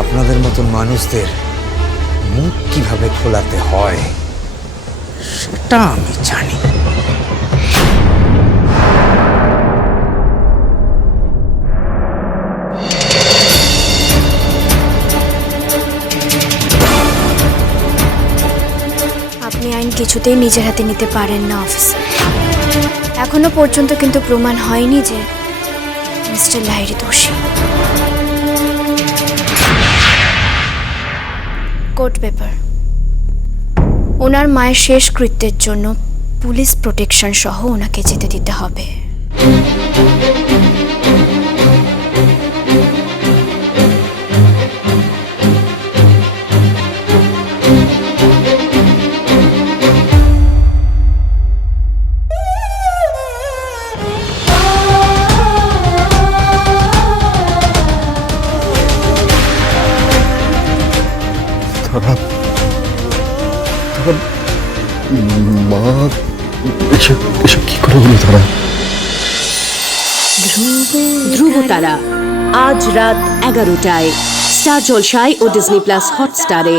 আপনাদের মতন মানুষদের মুখ কীভাবে খোলাতে হয়, সেটা আমি জানি। আপনি আইন কিছুতেই নিজের হাতে নিতে পারেন না, অফিসার। এখনও পর্যন্ত কিন্তু প্রমাণ হয়নি যে মিস্টার লাহিড়ি দোষী। Court paper. ওনার মায়ের শেষ কৃত্যের জন্য পুলিশ প্রোটেকশন সহ ওনাকে যেতে দিতে হবে। তারা মা এসব এসব কি করে বলি তারা? ধ্রুব তারা আজ রাত এগারোটায় স্টার জলসায় ও ডিজনি প্লাস হটস্টারে।